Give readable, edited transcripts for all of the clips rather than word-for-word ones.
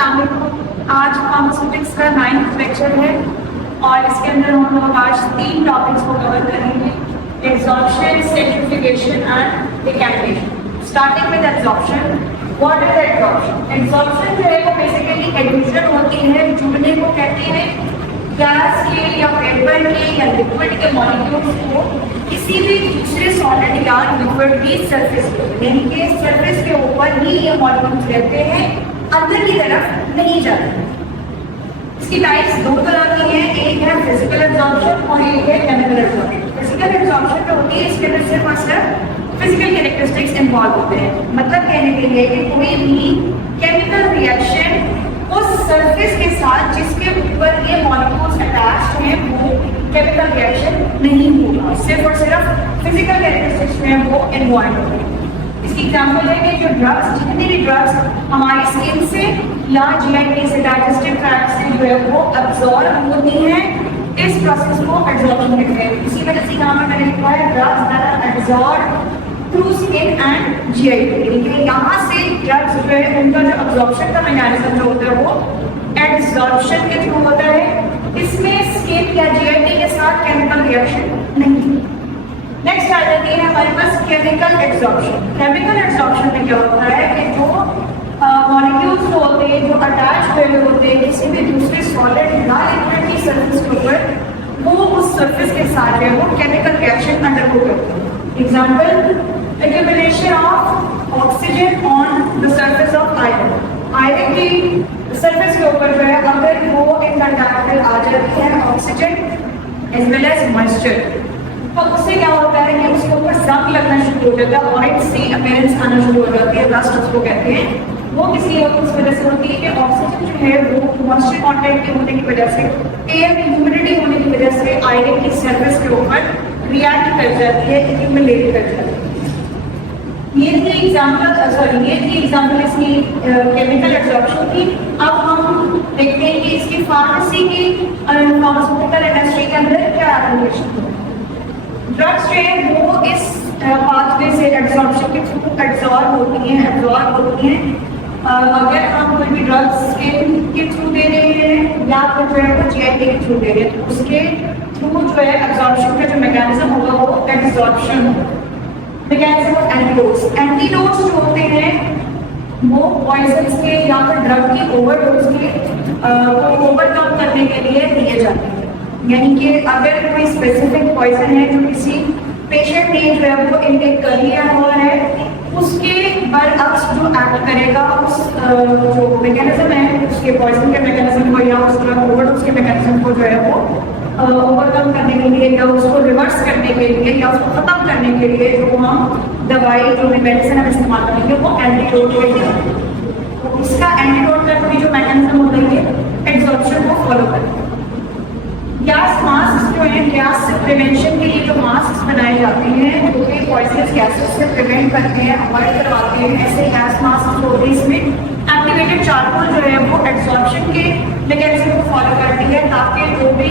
आज फार्मास्यूटिक्स का 9th lecture है और इसके अंदर हम लोग आज 3 टॉपिक्स को कवर करेंगे। Absorption, centrifugation and decantation. Starting with absorption. What is absorption? Absorption जो है वो बेसिकली एडिशन होती है, जुड़ने को कहते हैं गैस के या पेपर के या लिक्विड के मॉलिक्यूल्स को किसी भी दूसरे सॉलिड या लिक्विड की सरफेस पे, यानी कि सरफेस के ऊपर ही ये मॉलिक्यूल्स रहते हैं, अंदर की तरफ नहीं जाते। इसकी टाइप्स दो तरह की हैं, एक है फिजिकल एब्जॉर्प्शन और एक है केमिकल एब्जॉर्प्शन। फिजिकल एब्जॉर्प्शन जो होती है इसके अंदर सिर्फ और सिर्फ फिजिकल कैरेक्टरिस्टिक्स इन्वॉल्व होते हैं। मतलब कहने के लिए कि कोई भी केमिकल रिएक्शन उस सरफेस के साथ जिसके ऊपर ये मॉलिक्यूल्स अटैच्ड हैं वो केमिकल रिएक्शन नहीं होगा, सिर्फ और सिर्फ फिजिकल कैरेक्टरिस्टिक्स में वो इन्वॉल्व होते हैं। इसकी एग्जाम्पल है कि जो ड्रग्स, जितनी भी ड्रग्स हमारी स्किन से या जीआईटी से, डाइजेस्टिव ट्रैक्ट से जो है वो अब्जॉर्ब होती हैं, इस प्रोसेस को एब्जॉर्प्शन कहते हैं। इसी वजह से यहाँ पर मैंने लिखा है drugs that are absorb through skin and GIT, यानी कि यहाँ से ड्रग्स जो है उनका जो अब्जॉर्प्शन का मैकेनिज्म जो होता है वो एब्जॉर्प्शन के थ्रू होता है। इसमें स्किन या जीआईटी के साथ केमिकल रिएक्शन नहीं। नेक्स्ट आ जाती है हमारे पास केमिकल एब्जॉर्प्शन। केमिकल एब्जॉर्प्शन में क्या होता है कि जो मॉलिक्यूल्स होते हैं जो अटैच हुए होते हैं किसी भी दूसरे सॉलिड या लिक्विड की सरफेस के ऊपर, वो उस सरफेस के साथ है वो केमिकल रिएक्शन अंडरगो करते हैं। Example, accumulation of oxygen on the surface of iron. Iron की सरफेस के ऊपर जो है अगर वो इन कांटेक्ट में आ जाती है oxygen as well as moisture, तो उससे क्या होता है कि उसके ऊपर जंग लगना शुरू हो जाता है, व्हाइट सी अपीयरेंस आना शुरू हो जाती है, रस्ट उसको कहते हैं। वो किसी उस वजह से होती है कि ऑक्सीजन जो है वो मॉइस्चर कंटेंट के होने की वजह से, एयर की ह्यूमिडिटी होने की वजह से आयरन की सरफेस के ऊपर रिएक्ट कर जाती है, एक्यूमुलेट कर जाती है। ये थी एग्जाम्पल इसकी केमिकल एब्जॉर्प्शन की। अब हम देखते हैं कि इसकी फार्मेसी की फार्मास्यूटिकल इंडस्ट्री के अंदर क्या एप्लीकेशन है। ड्रग्स जो है वो इस पाथवे से एब्जॉर्प्शन के थ्रू एब्जॉर्ब होती हैं। अगर हम कोई भी ड्रग्स के थ्रू दे रहे हैं या फिर जो है वो जीआईटी के थ्रू दे रहे हैं तो उसके थ्रू जो है एब्जॉर्प्शन का जो मैकेनिज्म होगा वो एब्जॉर्प्शन होगा। Mechanism of antidotes. एंटीडोट्स जो होते हैं वो पॉइजन्स के या फिर ड्रग की ओवरडोज के को ओवरकम करने के लिए दिए जाते हैं। यानी कि अगर कोई स्पेसिफिक पॉइजन है जो किसी पेशेंट ने जो है वो इनटेक कर लिया हुआ है, उसके बरअक्स जो एक्ट करेगा उस जो मैकेनिज्म है उसके पॉइजन के मैकेनिज्म को या उसका ओवरडोज के मैकेनिज्म को जो है वो ओवरकम करने के लिए या उसको रिवर्स करने के लिए या उसको खत्म करने के लिए जो हम दवाई जो भी मेडिसिन हम इस्तेमाल करेंगे वो एंटीडोट है। तो इसका एंटीडोट का भी जो मैकेनिज्म होता है एब्जॉर्प्शन को फॉलो करते हैं। गैस मास्क जो है, गैस से प्रिवेंशन के लिए जो मास्क बनाए जाते हैं जो कि पॉइजनस गैसेस से प्रिवेंट करते हैं, अवॉइड करवाते हैं, ऐसे गैस मास्क होते हैं। इसमें एक्टिवेटेड चारकोल जो है वो एब्जॉर्प्शन के मैकेनिज्म को फॉलो करती है ताकि जो भी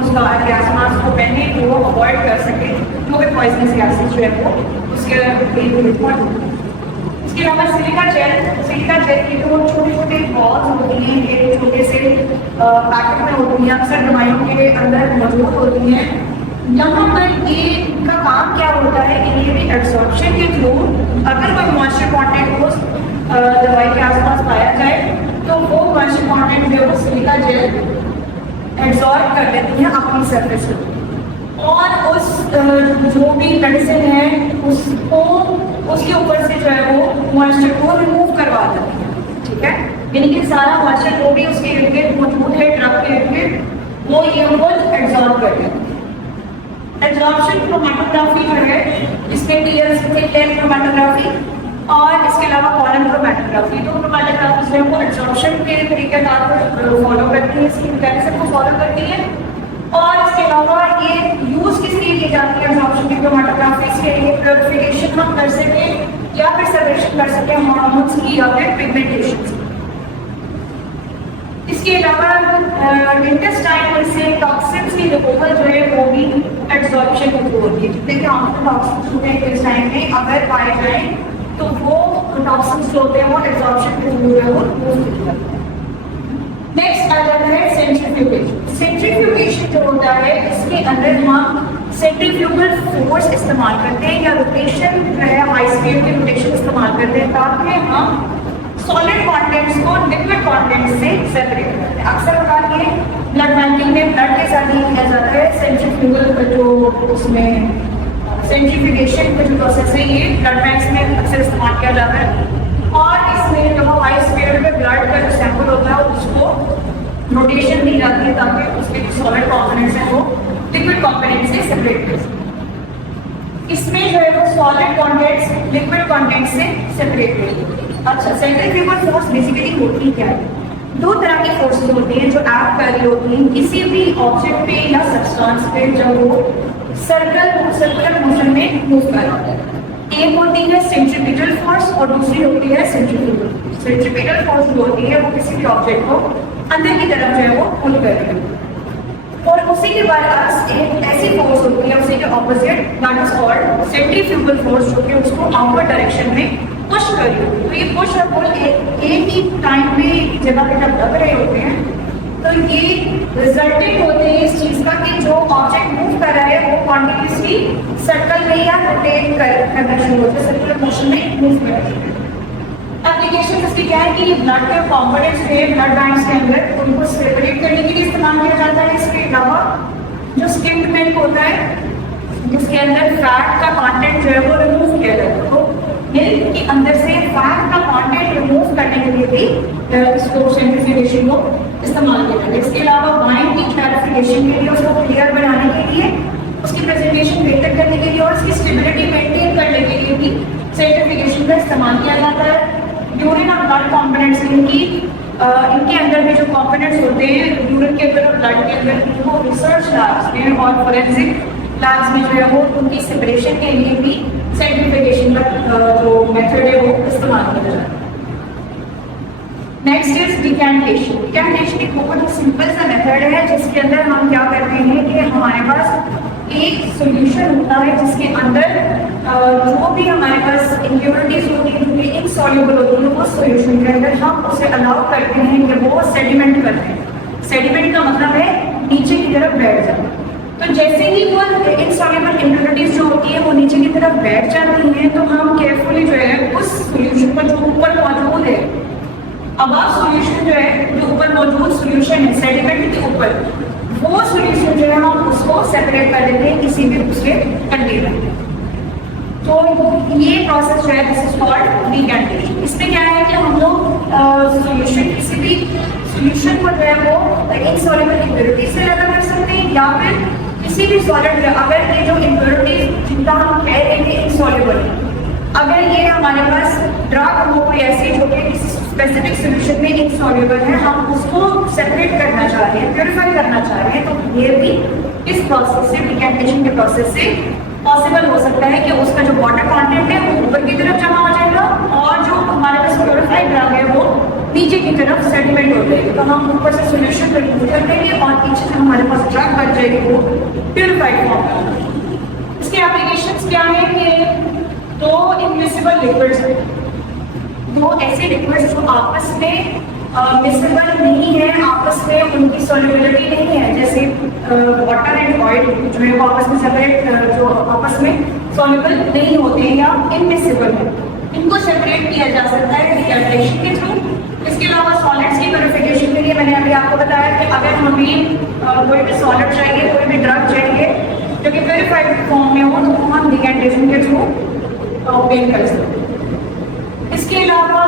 उसका गैस मास्क को पहने तो वो अवॉइड कर सके जो भी पॉइजनस गैसेस जो है वो उसके लिए। इसके अलावा सिलिका जेल की जो छोटे छोटे बॉल्स होती हैं, एक छोटे से पैकेट में होती हैं, अक्सर दवाइयों के अंदर मौजूद होती हैं। यहाँ पर ये का काम क्या होता है कि ये भी एब्जॉर्प्शन के थ्रू अगर कोई मॉइस्चर कंटेंट उस दवाई के आसपास पाया जाए तो वो मॉइस्चर कंटेंट जो है वो सिलिका जेल एब्जॉर्ब कर लेती है अपनी सरफेस पे और उस जो भी मेडिसिन है उसको उसके ऊपर से जो है वो मॉइस्चर को रिमूव करवा देती है। ठीक है, यानी कि सारा मॉइस्चर जो भी उसके इर्द गिर्द मौजूद है ड्रग के इर्द गिर्द वो ये खुद एब्जॉर्ब कर लेती है। एब्जॉर्प्शन क्रोमैटोग्राफी जो है इसमें टीएल क्रोमैटोग्राफी और इसके अलावा कॉलम क्रोमैटोग्राफी, तो क्रोमैटोग्राफी जो है वो एब्जॉर्प्शन के तरीकेकार पर फॉलो करती है, इसकी मैकेनिज्म को फॉलो करती है। और इसके अलावा ये यूज किस लिए की जाती है एब्जॉर्प्शन की क्रोमैटोग्राफी के लिए, प्यूरिफिकेशन हम कर सकें या फिर सेपरेशन कर सकें हार्मोन्स की या फिर पिगमेंटेशन की। इसके अलावा इंटेस्टाइन से टॉक्सिन्स की रिमूवल जो है वो भी एब्जॉर्प्शन के थ्रू होती है। जितने भी हार्मफुल टॉक्सिन्स होते हैं इंटेस्टाइन में अगर पाए जाएं तो वो टॉक्सिन्स जो होते हैं वो एब्जॉर्प्शन के थ्रू है वो मूव करते हैं। नेक्स्ट आ जाता है सेंट्रीफ्यूगेशन। सेंट्रीफ्यूगेशन जो होता है इसके अंदर हम सेंट्रीफ्यूगल फोर्स इस्तेमाल करते हैं या रोटेशन जो है हाई स्पीड की रोटेशन इस्तेमाल करते हैं ताकि हम सॉलिड कंटेंट्स को लिक्विड कंटेंट्स से सेपरेट करते हैं। अक्सर होता है ब्लड बैंकिंग में ब्लड के साथ ही किया जाता है सेंट्रीफ्यूगल जो उसमें सेंट्रीफ्यूगेशन का जो प्रोसेस है ये ब्लड बैंक्स में अक्सर इस्तेमाल किया जाता है और इसमें जो हाई स्पीड में ब्लड का जो सैंपल होता है उसको रोटेशन दी जाती है ताकि उसके जो सॉलिड कंपोनेंट्स हैं वो लिक्विड कंपोनेंट्स से सेपरेट कर सकें। इसमें जो है वो सॉलिड कंटेंट्स लिक्विड कंटेंट्स से सेपरेट होती है। अच्छा, सेंट्रीफ्यूगल फोर्स बेसिकली होती क्या है? दो तरह की फोर्सेस होती हैं जो एक्ट कर रही होती हैं किसी भी ऑब्जेक्ट पे या सब्सटेंस पे जब वो सर्कुलर मोशन में मूव कर रहा है। एक होती है सेंट्रीपिटल फोर्स और दूसरी होती है सेंट्रीफ्यूगल। सेंट्रीपिटल फोर्स जो होती है वो किसी भी ऑब्जेक्ट को अंदर की तरफ जो है वो पुल कर रही है और उसी के बाद एक ऐसी फोर्स होती है उसी के opposite that is called centrifugal force जो कि उसको आउटवर्ड डायरेक्शन में पुश कर रही होती है। तो ये पुश और पुल एक ही टाइम में एक जगह पे जब लग रहे होते हैं तो ये रिजल्टेंट होते हैं इस चीज का कि जो ऑब्जेक्ट मूव कर रहा है वो कॉन्टिन्यूसली सर्कल में या रोटेट करना शुरू होता है, सर्कुलर मोशन में मूव कर रहा है। एप्लीकेशन इसकी क्या है कि ये ब्लड के कॉम्पोनेंट्स है ब्लड बैंक्स के अंदर उनको सेपरेट करने के लिए इस्तेमाल किया जाता है। इसके अलावा जो स्किम्ड मिल्क होता है जिसके अंदर फैट का कंटेंट जो है वो रिमूव किया जाता है, तो मिल्क के अंदर से फैट का कंटेंट रिमूव करने के लिए भी इसको सेंट्रीफ्यूगेशन को इस्तेमाल किया जाता है। इसके अलावा वाइन की क्लैरिफिकेशन के लिए उसको क्लियर बनाने के लिए उसकी प्रेजेंटेशन बेहतर करने के लिए और उसकी स्टेबिलिटी मेंटेन करने के लिए भी सेंट्रीफ्यूगेशन का इस्तेमाल किया जाता है। यूरिन और ब्लड कॉम्पोनेंट्स इनके अंदर में जो कॉम्पोनेंट्स होते हैं यूरिन के अंदर और ब्लड के अंदर वो रिसर्च लैब्स में और फोरेंसिक लैब्स में जो है वो उनकी सेपरेशन के लिए भी सेंट्रीफ्यूगेशन का जो मेथड है वो इस्तेमाल किया जाता है। Next is decantation. डिकैंटेशन एक बहुत ही सिंपल सा मेथड है जिसके अंदर हम क्या करते हैं कि हमारे पास एक सॉल्यूशन होता है जिसके अंदर जो भी हमारे पास इम्प्योरिटीज होती है जो कि इनसॉल्युबल होती है उस सॉल्यूशन के अंदर हम उसे अलाउ करते हैं कि वो सेडिमेंट करते हैं। सेडिमेंट का मतलब है नीचे की तरफ बैठ जाना। तो जैसे ही वो इनसॉल्युबल इम्प्योरिटीज जो होती है वो नीचे की तरफ बैठ जाती हैं तो हम केयरफुली जो है उस सॉल्यूशन पर जो ऊपर मौजूद है अब आप सॉल्यूशन जो है जो ऊपर मौजूद सॉल्यूशन है सेडिमेंट के ऊपर वो सॉल्यूशन जो है हम उसको सेपरेट कर देते हैं किसी भी दूसरे कंटेनर में। तो ये प्रोसेस जो है दिस इज कॉल्ड डिकैंटेशन। इसमें क्या है कि हम लोग सॉल्यूशन किसी भी सॉल्यूशन को जो है वो इनसॉल्युबल इम्प्योरिटी से अलग कर सकते हैं या फिर किसी भी सॉलिड अगर ये जो इम्प्योरिटी जितना हम कह रहे हैं इनसॉल्युबल अगर ये हमारे पास ड्रग हो कोई ऐसी जो कि किसी स्पेसिफिक सॉल्यूशन में इनसॉल्युबल है हम उसको सेपरेट करना चाह रहे हैं प्योरीफाई करना चाह रहे हैं तो ये भी इस प्रोसेस से डिकैंटेशन के प्रोसेस से पॉसिबल हो सकता है कि उसका जो वाटर कंटेंट है वो ऊपर की तरफ जमा हो जाएगा और जो हमारे पास प्योरीफाइड ड्रग है वो नीचे की तरफ सेडिमेंट हो जाएगी। तो हम ऊपर से सॉल्यूशन को रिमूव कर देंगे और पीछे जो हमारे पास ड्रग बच जाएगी वो प्योरीफाइड फॉर्म में। इसके एप्लीकेशंस क्या है कि दो इनमिसिबल लिक्विड्स हैं, दो ऐसे लिक्विड्स जो आपस में मिसिबल नहीं है, आपस में उनकी सॉल्युबिलिटी नहीं है, जैसे वाटर एंड ऑयल जो है वो आपस में सेपरेट जो आपस में सॉल्युबल नहीं होते हैं या इनमिसिबल है, इनको सेपरेट किया जा सकता है डिकैंटेशन के थ्रू। इसके अलावा सॉलिड्स की प्यूरिफिकेशन के लिए मैंने अभी आपको बताया कि अगर हमें कोई भी सॉलिड चाहिए कोई भी ड्रग चाहिए जो कि प्यूरिफाइड फॉर्म में हो तो हम डिकैंटेशन के थ्रू ऑब्टेन कर सकते हैं। इसके अलावा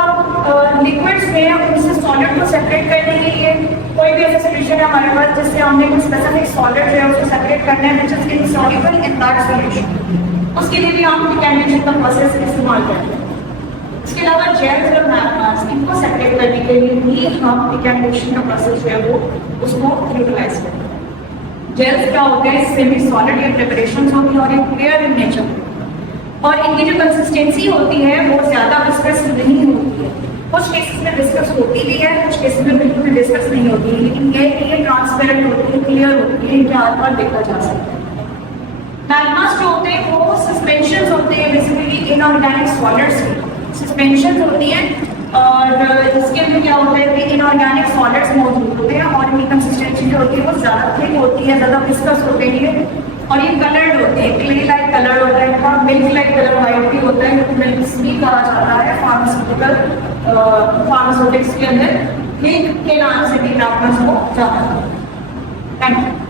लिक्विड्स में उनसे सॉलिड को सेपरेट करने के लिए कोई भी ऐसा सॉल्यूशन है हमारे पास जिससे हमने कुछ स्पेसिफिक सॉलिड जो है उसको सेपरेट करना है which is insoluble in that solution, उसके लिए भी हम डिकैंटेशन का प्रोसेस इस्तेमाल करते हैं। इसके अलावा जेल्स और मैग्मास इनको सेपरेट करने के लिए भी हम डिकैंटेशन का प्रोसेस जो है वो उसको यूटिलाइज करते हैं। जेल्स क्या होते हैं सेमी सॉलिड या प्रिपरेशन होती है और ये क्लियर इन नेचर और इनकी जो कंसिस्टेंसी होती है वो ज्यादा विस्कस नहीं होती है, कुछ केसेस में विस्कस होती भी है कुछ केसेस में बिल्कुल भी विस्कस नहीं होती है, लेकिन ये ट्रांसपेरेंट होती है क्लियर होती है, इनके आधार पर देखा जा सकता है। मैग्मास जो होते हैं वो सस्पेंशंस होते हैं बेसिकली इनऑर्गेनिक सॉलिड्स के, सस्पेंशन होती हैं और इसके अंदर क्या होता है कि इनऑर्गेनिक सॉलिड्स मौजूद होते हैं और इनकी कंसिस्टेंसी जो होती है वो ज़्यादा थिक होती है, ज़्यादा विस्कस होते हैं और ये कलर्ड होते हैं, क्ले लाइक कलर होता है, थोड़ा मिल्क लाइक कलर वाइट भी होता है, मिल्क भी कहा जाता है फार्मास्यूटिक्स के अंदर मिल्क के नाम से भी आपको जाना। Thank you.